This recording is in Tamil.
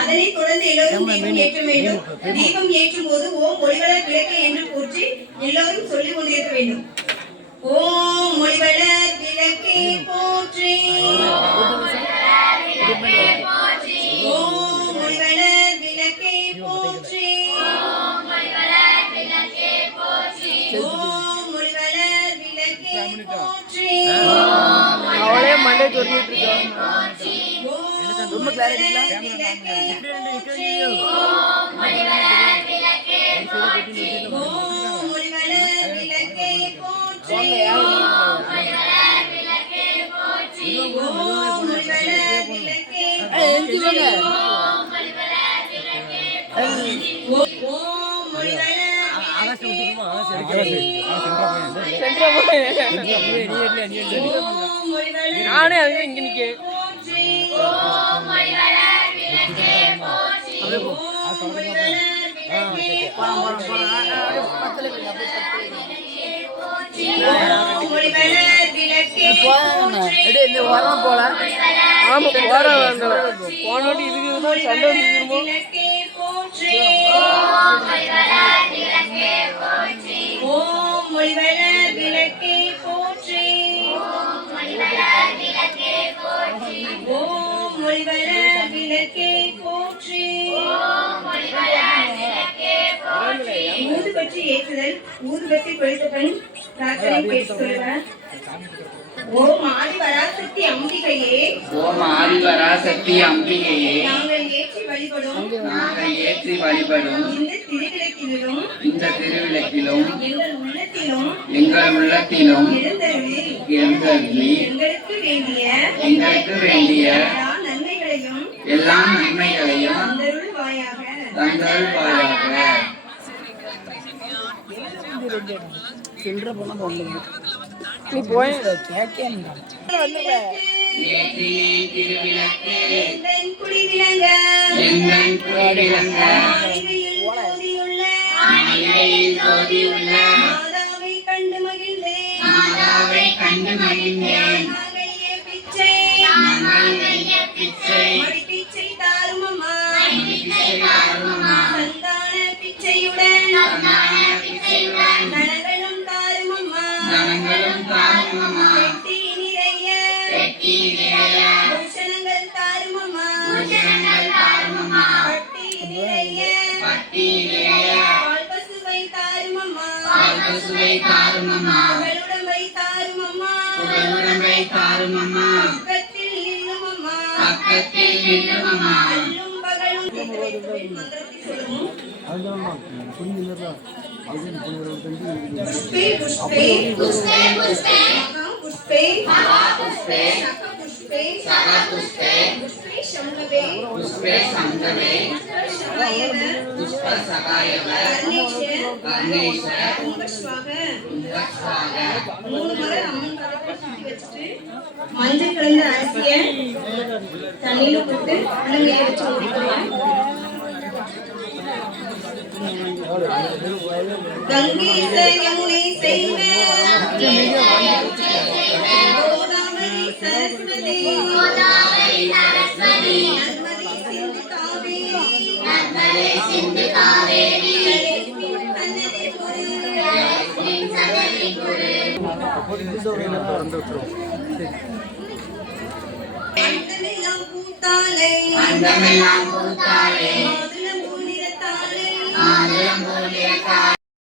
அதனை தொடர்ந்து எல்லோரும் தீபம் ஏற்ற வேண்டும். தீபம் ஏற்றும் போது ஓம் ஒளிவளர் விளக்கு என்று போற்றி எல்லோரும் சொல்லிக் கொண்டிருக்க வேண்டும். ஓம் ஒளிவளர் விளக்கே போற்றி. ஓம் ஒளிவளர் விளக்கே போற்றி. ஓம் ஒளிவளர் விளக்கே போற்றி. அவளே மண்டே சொல்லிட்டு இருக்கா ரொம்ப கிளாரிட்டி நானே அது இங்க நிக்க போல ஆமா போற வேண்டாம் போனோட்டி இதுக்கு சண்டை வந்து திரும்ப ஏற்றுதல் ஊதுபற்றி குறைத்த பெண் பிரார்த்தனை கேட்டு சொல்லுவேன் ஓம் ஆதிவராசக்தி அம்பிகையே. ஓம் ஆதிபராசக்தி அம்பிகையே. நாங்கள் ஏற்றி வழிபடும். நாங்கள் ஏற்றி வழிபடும். இந்த திருவிளக்கிலும் இந்த திருவிளக்கிலும் எங்கள் உள்ளத்திலும் எங்கள் உள்ளத்திலும் எழுந்தருளி எழுந்தருளி எங்களுக்கு வேண்டிய எங்களுக்கு வேண்டிய எல்லா நன்மைகளையும் எல்லா நன்மைகளையும் தந்தருள்வாயாக. தந்தருள்வாயாக. நீ ஜோதியுள்ள மாளிகையில் ஜோதியுள்ள மாதாவை கண்டு மகிழ்ந்தேன். தனங்களும் தாருமம்மா. வெட்டி நிறைய வெட்டி நிறைய பூஷணங்கள் தாரும் அம்மா பூஷணங்கள் தாருமம்மா. பட்டி நிறைய பட்டி நிறைய பால் பசுவை தாரும் அம்மா பால் பசுவை தாருமம்மா. புகழுடம்பை தாரும் அம்மா புகழுடம்பை தாருமம்மா. பக்கத்தில் நில்லும் அம்மா பக்கத்தில் நில்லுமம்மா. அல்லும் பகலும் மந்திரத்தை சொல்லுவோம் புஷ்பே புஷ்பே புஷ்பே புஷ்பே மகா புஷ்பே புஷ்பே சக புஷ்பே புஷ்பே சம்பவே புஷ்பே சங்கவே சகாயவ புஷ்ப சகாயவ கர்ணேஷ கர்ணேஷ உங்கஸ்வாக உங்கஸ்வாக மூணு முறை அம்மன் காலத்தை சுத்தி வச்சுட்டு மஞ்சள் கலந்த அரிசிய தண்ணியில போட்டு உள்ளங்கையில வச்சு ஊதிக்கலாம் கங்கேச யமுனை செய்வ கோதாவரி சரஸ்வதி நர்மதை சிந்து காவேரி பூத்தாலே பூத்தாலே